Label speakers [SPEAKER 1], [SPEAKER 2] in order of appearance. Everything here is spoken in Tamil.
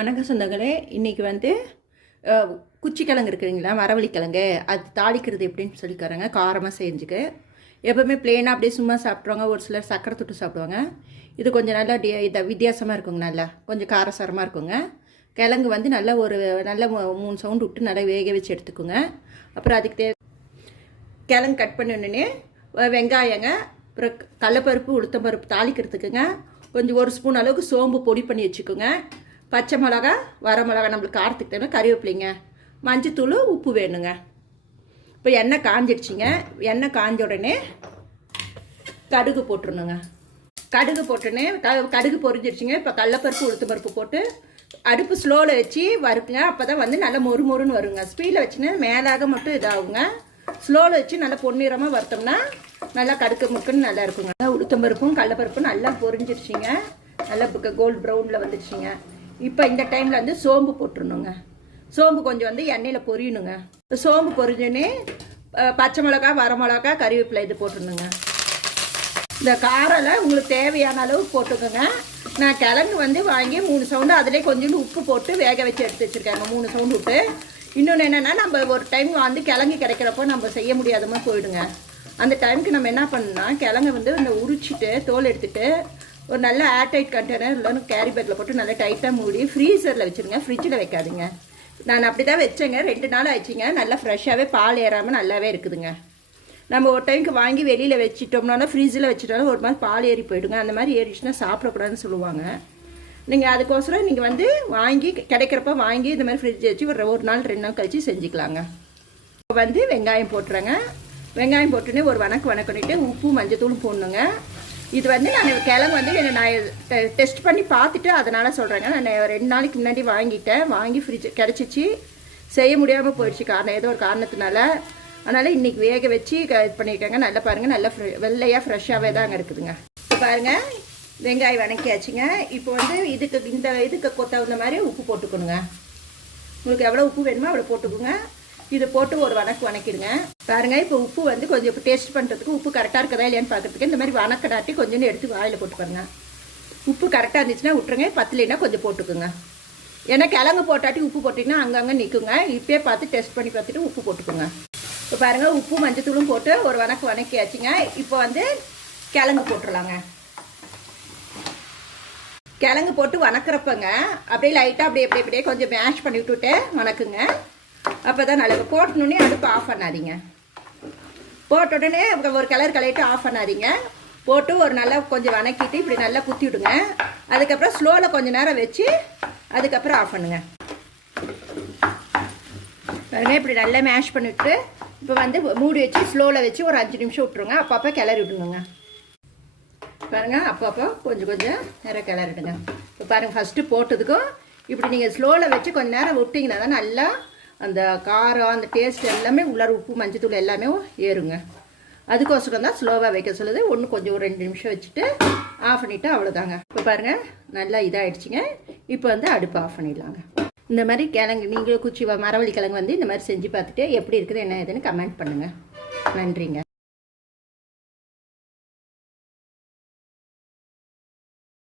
[SPEAKER 1] வணக்கம் சொந்தங்களே இன்றைக்கி வந்து குச்சி கிழங்கு இருக்குதுங்களா மரவள்ளி கிழங்கு அது தாளிக்கிறது எப்படின்னு சொல்லித்தரேங்க காரமாக செஞ்சுக்கு எப்போவுமே பிளெயினாக அப்படியே சும்மா சாப்பிட்ருவாங்க ஒரு சிலர் சக்கரை தொட்டு சாப்பிடுவாங்க. இது கொஞ்சம் நல்லா டி இதை வித்தியாசமாக இருக்குங்க நல்லா. கொஞ்சம் காரசாரமாக இருக்குங்க. கிழங்கு வந்து நல்லா ஒரு நல்ல மூ- மூணு சவுண்டு விட்டு நல்லா வேக வச்சு எடுத்துக்கோங்க. அப்புறம் அதுக்கு தே கிழங்கு கட் பண்ணணுன்னே வெங்காயங்க அப்புறம் கடலப்பருப்பு உளுத்தம்பருப்பு தாளிக்கிறதுக்குங்க. கொஞ்சம் ஒரு ஸ்பூன் அளவுக்கு சோம்பு பொடி பண்ணி வச்சுக்கோங்க. பச்சை மிளகா வர மிளகா நம்மளுக்கு காரத்துக்கு தேவை கறிவேப்பிலைங்க. மஞ்சத்தூள் உப்பு வேணுங்க. இப்போ எண்ணெய் காஞ்சிடுச்சிங்க. எண்ணெய் காஞ்ச உடனே கடுகு போட்டுருணுங்க கடுகு போட்டுனே க- கடுகு பொரிஞ்சிருச்சுங்க இப்போ கடலப்பருப்பு உளுத்தம் பருப்பு போட்டு அடுப்பு ஸ்லோவில் வச்சு வறுக்குங்க. அப்போ தான் வந்து நல்லா மொறு மொறுன்னு வருங்க. ஸ்பீடில் வச்சுன்னா மேலாக மட்டும் இதாகுங்க. ஸ்லோவில் வச்சு நல்லா பொன்னிறமாக வறுத்தோம்னா நல்லா கடுக்கு முக்குன்னு நல்லா இருக்குங்க. உளுத்தம்பருப்பும் கடலப்பருப்பும் நல்லா பொரிஞ்சிருச்சிங்க நல்லா கோல்டு ப்ரௌனில் வந்துருச்சுங்க இப்போ இந்த டைமில் வந்து சோம்பு போட்டுருணுங்க சோம்பு கொஞ்சம் வந்து எண்ணெயில் பொரியணுங்க. சோம்பு பொரிஞ்சோடனே பச்சை மிளகா வர மிளகா கறிவேப்பிலை இது போட்டுருணுங்க இந்த காரெல்லாம் உங்களுக்கு தேவையான அளவு போட்டுக்கோங்க. நான் கிழங்கு வந்து வாங்கி மூணு சவுண்டு அதிலே கொஞ்சோண்டு உப்பு போட்டு வேக வச்சு எடுத்து வச்சுருக்காங்க. மூணு சவுண்டு விட்டு இன்னொன்று என்னென்னா நம்ம ஒரு டைம் வந்து கிழங்கு கிடைக்கிறப்போ நம்ம செய்ய முடியாதமா போயிடுங்க. அந்த டைமுக்கு நம்ம என்ன பண்ணணும்னா கிழங்கை வந்து இந்த உரிச்சிட்டு தோல் எடுத்துட்டு ஒரு நல்ல ஏர்டைட் கண்டெய்னர் இல்லைன்னு கேரி பேக்கில் போட்டு நல்லா டைட்டாக மூடி ஃப்ரீசரில் வச்சுருங்க. ஃப்ரிட்ஜில் வைக்காதுங்க. நான் அப்படி தான் வச்சேங்க. ரெண்டு நாள் ஆச்சுங்க நல்லா ஃப்ரெஷ்ஷாகவே பால் ஏறாமல் நல்லாவே இருக்குதுங்க. நம்ம ஒரு டைமுக்கு வாங்கி வெளியில் வச்சுட்டோம்னா ஃப்ரிட்ஜில் வச்சுட்டாலும் ஒரு மாதிரி பால் ஏறி போயிடுங்க. அந்த மாதிரி ஏறிச்சுன்னா சாப்பிடக்கூடாதுன்னு சொல்லுவாங்க. நீங்கள் அதுக்கோசரம் நீங்கள் வந்து வாங்கி கிடைக்கிறப்ப வாங்கி இந்த மாதிரி ஃப்ரிட்ஜ் வச்சு ஒரு ஒரு நாள் ரெண்டு நாள் கழித்து செஞ்சுக்கலாங்க. இப்போ வந்து வெங்காயம் போட்டுறேங்க. வெங்காயம் போட்டுன்னு ஒரு வணக்கம் வணக்கணிட்டு உப்பு மஞ்சத்தூள் போடணுங்க. இது வந்து நான் கிழங்கு வந்து என்ன நான் டெஸ்ட் பண்ணி பார்த்துட்டு அதனால் சொல்கிறேங்க நான் ரெண்டு நாளைக்கு முன்னாடி வாங்கிட்டேன். வாங்கி ஃப்ரிட்ஜ் கிடச்சிச்சு செய்ய முடியாமல் போயிடுச்சு காரணம் ஏதோ ஒரு காரணத்தினால. அதனால் இன்றைக்கி வேக வச்சு க- இது பண்ணியிருக்காங்க நல்லா பாருங்கள் நல்லா ஃப்ரெ வெள்ளையாக ஃப்ரெஷ்ஷாகவே தாங்க இருக்குதுங்க. இப்போ பாருங்கள் வெங்காயம் வணக்கியாச்சுங்க. இப்போ வந்து இதுக்கு இந்த இதுக்கு கொ- தகுந்த மாதிரி உப்பு போட்டுக்கணுங்க. உங்களுக்கு எவ்வளோ உப்பு வேணுமோ அவ்வளோ போட்டுக்கோங்க. இது போட்டு ஒரு வணக்கு வணக்கிடுங்க. பாருங்க இப்போ உப்பு வந்து கொஞ்சம் இப்போ டேஸ்ட் பண்ணுறதுக்கு உப்பு கரெக்டாக இருக்கதா இல்லையான்னு பார்க்கறதுக்கு இந்த மாதிரி வணக்கடாட்டி கொஞ்சம் எடுத்து வாயில் போட்டு பாருங்க உப்பு கரெக்டாக இருந்துச்சுன்னா விட்டுருங்க பத்தலைன்னா கொஞ்சம் போட்டுக்கோங்க. ஏன்னா கிழங்கு போட்டாட்டி உப்பு போட்டிங்கன்னா அங்கங்கே நிற்குங்க இப்போயே பார்த்து டெஸ்ட் பண்ணி பார்த்துட்டு உப்பு போட்டுக்கோங்க. இப்போ பாருங்கள் உப்பு மஞ்சத்தூளும் போட்டு ஒரு வணக்கு வணக்கியாச்சுங்க. இப்போ வந்து கிழங்கு போட்டுடலாங்க கிழங்கு போட்டு வணக்கிறப்பங்க அப்படியே லைட்டாக அப்படியே அப்படியே அப்படியே கொஞ்சம் மேஷ் பண்ணி விட்டுட்டு வணக்குங்க. அப்போ தான் நல்லா போட்டணுன்னே அடுப்பு ஆஃப் பண்ணாதீங்க. போட்ட உடனே ஒரு கலர் கலையிட்டு ஆஃப் பண்ணாதீங்க. போட்டு ஒரு நல்லா கொஞ்சம் வணக்கிட்டு இப்படி நல்லா குத்தி விடுங்க. அதுக்கப்புறம் ஸ்லோவில் கொஞ்சம் நேரம் வச்சு அதுக்கப்புறம் ஆஃப் பண்ணுங்க. பாருங்க இப்படி நல்லா மேஷ் பண்ணிவிட்டு இப்போ வந்து மூடி வச்சு ஸ்லோவில் வச்சு ஒரு அஞ்சு நிமிஷம் விட்ருங்க அப்பப்போ கிளறி விட்டுருங்க பாருங்க அப்பப்போ கொஞ்சம் கொஞ்சம் நேரம் கிளறிடுங்க. இப்போ பாருங்கள் ஃபஸ்ட்டு போட்டதுக்கும் இப்படி நீங்கள் ஸ்லோவில் வச்சு கொஞ்சம் நேரம் விட்டிங்கன்னா தான் நல்லா அந்த காரம் அந்த டேஸ்ட் எல்லாமே உள்ளார உப்பு மஞ்சத்தூள் எல்லாமே ஏறுங்க. அதுக்கோசரம் தான் ஸ்லோவாக வைக்க சொல்லுது. ஒன்று கொஞ்சம் ஒரு ரெண்டு நிமிஷம் வச்சுட்டு ஆஃப் பண்ணிவிட்டு அவ்வளோதாங்க இப்போ பாருங்கள் நல்லா இதாகிடுச்சிங்க இப்போ வந்து அடுப்பு ஆஃப் பண்ணிடலாங்க. இந்த மாதிரி கிழங்கு நீங்களும் குச்சி வ- மரவள்ளி கிழங்கு வந்து இந்த மாதிரி செஞ்சு பார்த்துட்டு எப்படி இருக்குது என்ன ஏதுன்னு கமெண்ட் பண்ணுங்கள் நன்றிங்க.